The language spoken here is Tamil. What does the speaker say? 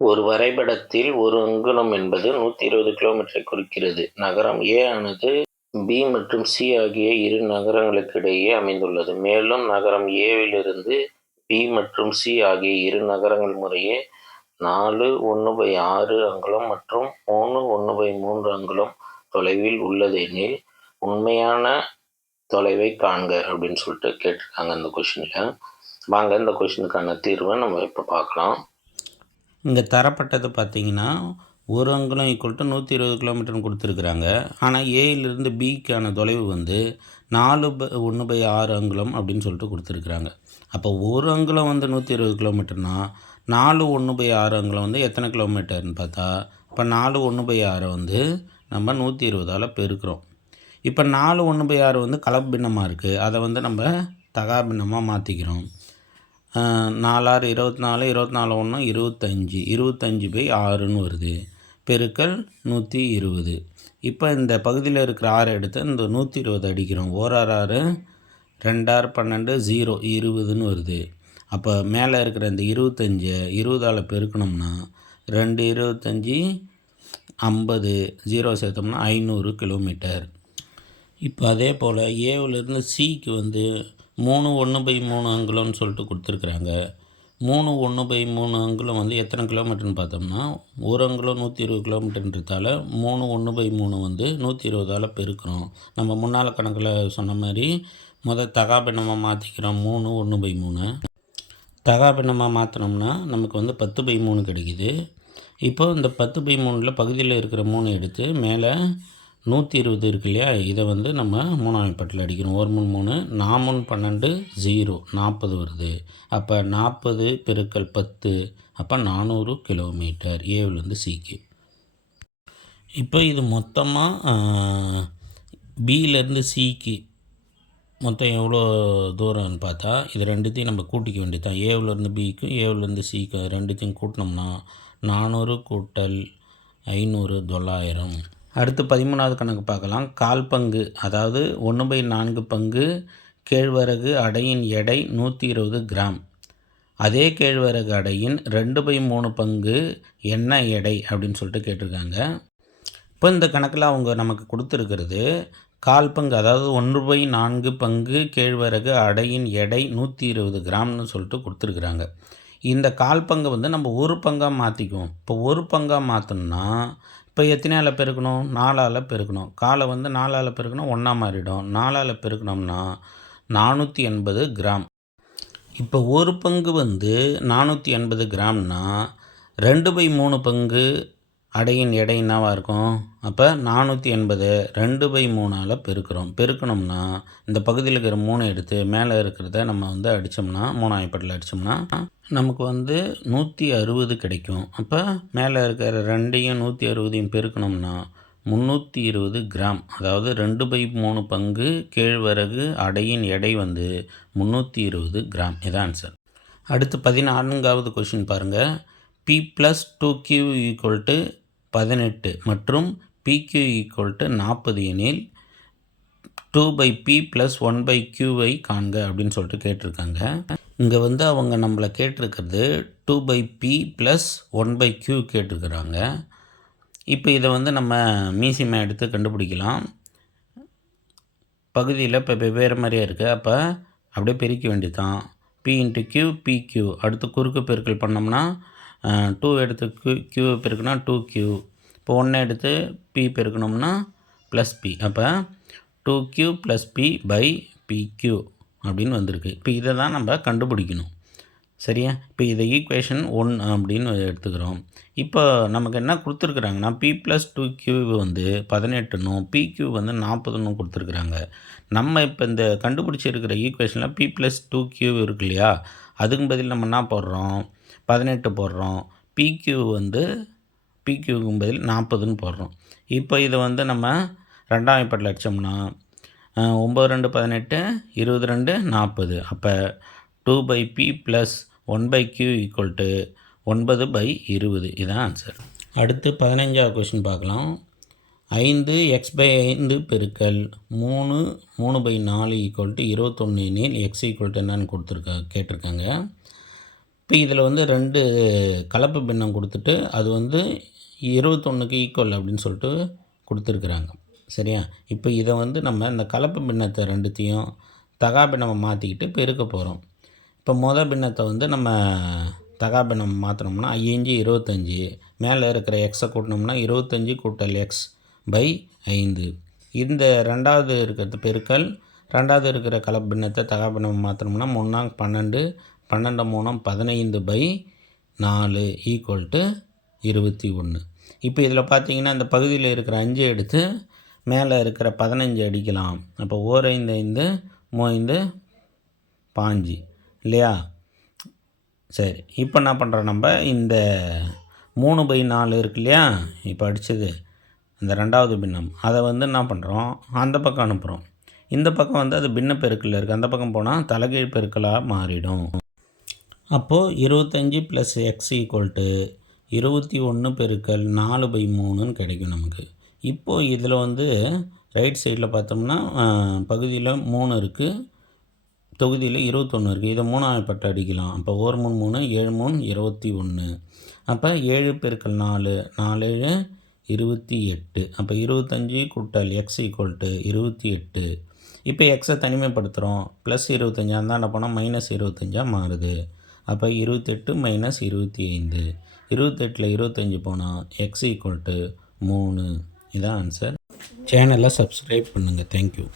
ஒரு வரைபடத்தில் ஒரு அங்குலம் என்பது நூற்றி இருபது கிலோமீட்டரை குறிக்கிறது. நகரம் ஏ ஆனது பி மற்றும் சி ஆகிய இரு நகரங்களுக்கு இடையே அமைந்துள்ளது. மேலும் நகரம் ஏவிலிருந்து பி மற்றும் சி ஆகிய இரு நகரங்கள் முறையே நாலு ஒன்று பை ஆறு அங்குலம் மற்றும் மூணு ஒன்று பை மூன்று அங்குலம் தொலைவில் உள்ளதெனில் உண்மையான தொலைவை காண்க அப்படின்னு சொல்லிட்டு கேட்டிருக்காங்க இந்த கொஷினில். வாங்க இந்த கொஷினுக்கான தீர்வை நம்ம இப்போ பார்க்கலாம். இங்கே தரப்பட்டது பார்த்தீங்கன்னா ஒரு அங்குலம் ஈக்குவல் டு நூற்றி இருபது கிலோமீட்டர்னு கொடுத்துருக்குறாங்க. ஆனால் ஏயிலிருந்து பிக்கான தொலைவு வந்து நாலு பை ஒன்று பை ஆறு அங்குலம் அப்படின்னு சொல்லிட்டு கொடுத்துருக்குறாங்க. அப்போ ஒரு அங்குலம் வந்து நூற்றி இருபது கிலோமீட்டர்னால் நாலு ஒன்று பை ஆறு அங்குலம் வந்து எத்தனை கிலோமீட்டர்னு பார்த்தா இப்போ நாலு ஒன்று பை ஆறை வந்து நம்ம நூற்றி இருபதால் பெருக்கிறோம். இப்போ நாலு ஒன்று பை ஆறு வந்து கலப்பின்னமாக இருக்குது அதை வந்து நம்ம தகாபின்னமாக மாற்றிக்கிறோம் நாலாறு இருபத்தி நாலு இருபத்தி நாலு ஒன்று இருபத்தஞ்சி. இருபத்தஞ்சி பை ஆறுன்னு வருது. பெருக்கல் நூற்றி இருபது. இப்போ இந்த பகுதியில் இருக்கிற ஆறு எடுத்து இந்த நூற்றி இருபது அடிக்கிறோம். ஓராறு ஆறு ரெண்டாறு பன்னெண்டு ஜீரோ இருபதுன்னு வருது. அப்போ மேலே இருக்கிற இந்த இருபத்தஞ்சி இருபதால் பெருக்கணும்னா ரெண்டு இருபத்தஞ்சி ஐம்பது ஜீரோ சேர்த்தோம்னா ஐநூறு கிலோமீட்டர் இப்போ அதே போல் ஏவிலேருந்து சிக்கு வந்து மூணு ஒன்று பை மூணு அங்குலம்னு சொல்லிட்டு கொடுத்துருக்குறாங்க. மூணு ஒன்று பை மூணு அங்குலம் வந்து எத்தனை கிலோமீட்டர்னு பார்த்தோம்னா ஒரு அங்குலம் நூற்றி இருபது கிலோமீட்டர்ன்றதால மூணு ஒன்று பை மூணு வந்து நூற்றி இருபதால் பெருக்கிறோம் நம்ம முன்னால் கணக்கில் சொன்ன மாதிரி முதல் தகாபின்னமாக மாற்றிக்கிறோம் மூணு ஒன்று பை மூணு. தகாபின்னமாக மாற்றினோம்னா நமக்கு வந்து பத்து பை மூணு கிடைக்குது. இப்போ இந்த பத்து பை மூணில் பகுதியில் இருக்கிற மூணு எடுத்து மேலே நூற்றி இருபது இருக்கு இல்லையா? இதை வந்து நம்ம மூணாம் பட்டில் அடிக்கணும். ஒரு மூணு மூணு நாமுன் பன்னெண்டு ஜீரோ நாற்பது வருது. அப்போ நாற்பது பெருக்கல் பத்து அப்போ நானூறு கிலோமீட்டர் ஏவிலேருந்து சிக்கு. இப்போ இது மொத்தமாக பியிலேருந்து சிக்கு. மொத்தம் எவ்வளோ தூரம்னு பார்த்தா இது ரெண்டுத்தையும் நம்ம கூட்டிக்க வேண்டியது தான் ஏவிலேருந்து பிக்கும் ஏவிலேருந்து சிக்கும். ரெண்டுத்தையும் கூட்டினோம்னா நானூறு கூட்டல் ஐநூறு தொள்ளாயிரம். அடுத்து பதிமூணாவது கணக்கு பார்க்கலாம். கால் பங்கு அதாவது ஒன்று பை நான்கு பங்கு கேழ்வரகு அடையின் எடை நூற்றி இருபது கிராம். அதே கேழ்வரகு அடையின் ரெண்டு பை மூணு பங்கு என்ன எடை அப்படின்னு சொல்லிட்டு கேட்டிருக்காங்க. இப்போ இந்த கணக்கில் அவங்க நமக்கு கொடுத்துருக்கிறது கால் பங்கு அதாவது ஒன்று பை நான்கு பங்கு கேழ்வரகு அடையின் எடை நூற்றி இருபது கிராம்னு சொல்லிட்டு கொடுத்துருக்குறாங்க. இந்த கால் பங்கை வந்து நம்ம ஒரு பங்காக மாற்றிக்குவோம் இப்போ ஒரு பங்காக மாற்றணும்னா இப்போ எத்தனையால் பெருக்கணும்? நாலால் பெருக்கணும். காலை வந்து நாலால் பெருக்கணும் ஒன்றா மாறிடும். நாலால் பெருக்கணும்னா நானூற்றி எண்பது கிராம். இப்போ ஒரு பங்கு வந்து நானூற்றி எண்பது கிராம்னா ரெண்டு பை மூணு பங்கு அடையின் எடை என்னவாக இருக்கும்? அப்போ நானூற்றி எண்பது ரெண்டு பை மூணால் பெருக்கிறோம். பெருக்கணும்னா இந்த பகுதியில் இருக்கிற மூணு எடுத்து மேலே இருக்கிறத நம்ம வந்து அடித்தோம்னா மூணாயிரப்பட்டில் அடித்தோம்னா நமக்கு வந்து நூற்றி அறுபது கிடைக்கும். அப்போ மேலே இருக்கிற ரெண்டையும் நூற்றி அறுபதையும் பெருக்கணும்னா முந்நூற்றி இருபது கிராம். அதாவது ரெண்டு பை மூணு பங்கு கேழ்வரகு அடையின் எடை வந்து முந்நூற்றி இருபது கிராம். இதான் ஆன்சர் அடுத்து பதினான்காவது கொஷின் பாருங்கள் p plus two q equal to பதினெட்டு மற்றும் பிக்யூ ஈக்குவல் டு நாற்பது எனில் two by p plus one by கியூவை காண்க அப்படின்னு சொல்லிட்டு கேட்டிருக்காங்க. இங்கே வந்து அவங்க நம்மளை கேட்டிருக்கிறது two by P plus one by Q கேட்டிருக்கிறாங்க. இப்போ இதை வந்து நம்ம மீசிமை எடுத்து கண்டுபிடிக்கலாம். பகுதியில் இப்போ வெவ்வேறு மாதிரியே இருக்குது அப்போ அப்படியே பெருக்க வேண்டியது தான் P into Q P Q அடுத்து குறுக்கு பெருக்கல் பண்ணோம்னா டூ எடுத்து க்யூ க்யூ பெருக்குனா டூ க்யூ இப்போ ஒன்று எடுத்து பி பெருக்கணும்னா ப்ளஸ் பி அப்போ two Q plus P by P Q அப்படின்னு வந்திருக்கு. இப்போ இதை தான் நம்ம கண்டுபிடிக்கணும். சரியா? இப்போ இதை ஈக்குவேஷன் ஒன் அப்படின்னு எடுத்துக்கிறோம். இப்போ நமக்கு என்ன கொடுத்துருக்குறாங்கன்னா பி ப்ளஸ் டூ க்யூ வந்து பதினெட்டுனும் பி க்யூ வந்து நாற்பதுன்னு கொடுத்துருக்குறாங்க. நம்ம இப்போ இந்த கண்டுபிடிச்சிருக்கிற ஈக்குவேஷனில் பி ப்ளஸ் டூ க்யூ இருக்கு இல்லையா? அதுக்கு பதில் நம்ம என்ன போடுறோம்? பதினெட்டு போடுறோம். பிக்யூ வந்து பிக்யூக்கும் பதில் நாற்பதுன்னு போடுறோம். இப்போ இதை வந்து நம்ம ரெண்டாம் இப்பட்டில் அடித்தோம்னா ஒம்பது ரெண்டு பதினெட்டு இருபது ரெண்டு நாற்பது. அப்போ two by P plus one by Q equal to ஒன்பது பை இருபது. இதுதான் ஆன்சர் அடுத்து பதினஞ்சாவது கொஷின் பார்க்கலாம். ஐந்து எக்ஸ் பை ஐந்து பெருக்கல் மூணு மூணு பை நாலு ஈக்குவல் டு இருபத்தொன்று எனில் எக்ஸ் ஈக்குவல் டு என்னன்னு கொடுத்துருக்கா கேட்டிருக்காங்க. இப்போ இதில் வந்து ரெண்டு கலப்பு பின்னம் கொடுத்துட்டு அது வந்து இருபத்தொன்றுக்கு ஈக்குவல் அப்படின்னு சொல்லிட்டு கொடுத்துருக்குறாங்க. சரியா? இப்போ இதை வந்து நம்ம இந்த கலப்பு பின்னத்தை ரெண்டுத்தையும் தகா பின்னமை மாற்றிக்கிட்டு பெருக்க போகிறோம் இப்போ மொதல் பின்னத்தை வந்து நம்ம தகா பின்னம் மாற்றினோம்னா ஐந்து இருபத்தஞ்சி. மேலே இருக்கிற எக்ஸை கூட்டினோம்னா இருபத்தஞ்சி கூட்டல் எக்ஸ் பை ஐந்து. இந்த ரெண்டாவது இருக்கிறது பெருக்கல் ரெண்டாவது இருக்கிற கலப்பு பின்னத்தை தகா பின்னம் மாற்றினோம்னா மூணாங்க பன்னெண்டு பன்னெண்டு மூணம் பதினைந்து பை நாலு ஈக்குவல் டு இருபத்தி ஒன்று. இப்போ இதில் பார்த்தீங்கன்னா இந்த பகுதியில் இருக்கிற அஞ்சு எடுத்து மேலே இருக்கிற பதினஞ்சு அடிக்கலாம். அப்போ ஓர் ஐந்து ஐந்து மூந்து பாஞ்சு. இல்லையா? சரி இப்போ என்ன பண்ணுறோம் நம்ம? இந்த மூணு பை நாலு இருக்கு இல்லையா? இப்போ அடித்தது அந்த ரெண்டாவது பின்னம். அதை வந்து என்ன பண்ணுறோம்? அந்த பக்கம் அனுப்புகிறோம். இந்த பக்கம் வந்து அது பின்ன இருக்குது அந்த பக்கம் போனால் தலைகீழ் பெருக்கலாக மாறிடும். அப்போது இருபத்தஞ்சி ப்ளஸ் எக்ஸ் ஈக்குவல் டு இருபத்தி ஒன்று பெருக்கல் நாலு பை மூணுன்னு கிடைக்கும் நமக்கு. இப்போது இதில் வந்து ரைட் சைடில் பார்த்தோம்னா பகுதியில் மூணு இருக்குது தொகுதியில் இருபத்தொன்று இருக்குது இதை மூணாவது அடிக்கலாம். அப்போ ஒரு மூணு மூணு ஏழு மூணு இருபத்தி ஒன்று அப்போ ஏழு பெருக்கல் நாலு நாலு ஏழு இருபத்தி எட்டு. அப்போ இருபத்தஞ்சி கூட்டல் எக்ஸ் ஈக்குவல் டு இருபத்தி எட்டு. இப்போ எக்ஸை தனிமைப்படுத்துகிறோம் ப்ளஸ் இருபத்தஞ்சாக இருந்தால் என்ன போனால் மைனஸ் இருபத்தஞ்சாக மாறுது. அப்போ இருபத்தெட்டு மைனஸ் இருபத்தி ஐந்து இருபத்தெட்டில் இருபத்தஞ்சி போனால் எக்ஸ் ஈக்குவல் டு மூணு. இதான் ஆன்சர் சேனலை சப்ஸ்கிரைப் பண்ணுங்கள் தேங்க்யூ